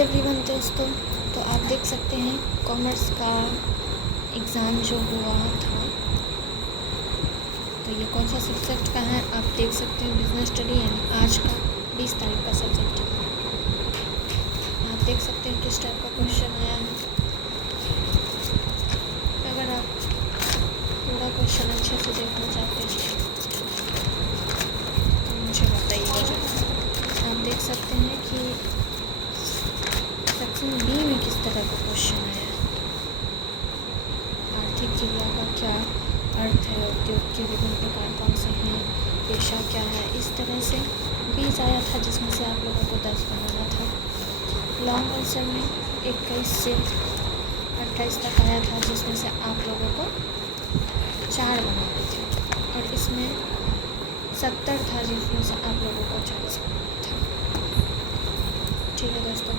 Everyone दोस्तों, तो आप देख सकते हैं कॉमर्स का एग्ज़ाम जो हुआ था, तो ये कौन सा सब्जेक्ट का है आप देख सकते हैं। बिजनेस स्टडी यानी आज का 20 तारीख का सब्जेक्ट है। आप देख सकते हैं किस टाइप का क्वेश्चन आया है। अगर आप पूरा क्वेश्चन अच्छे से देखना चाहते हैं तो मुझे बताइएगा जरूर। आप देख सकते हैं कि सेक्शन बी में किस तरह का क्वेश्चन आया है। आर्थिक क्रिया का क्या अर्थ है, उद्योग के विभिन्न प्रकार कौन से हैं, पेशा क्या है, इस तरह से 20 आया था जिसमें से आप लोगों को 10 बनाना था। लॉन्ग आंसर में 21 से 28 तक आया था जिसमें से आप लोगों को 4 बनाने थे, और इसमें 70 था जिसमें से आप लोगों को 40 बनाना था। ठीक है दोस्तों।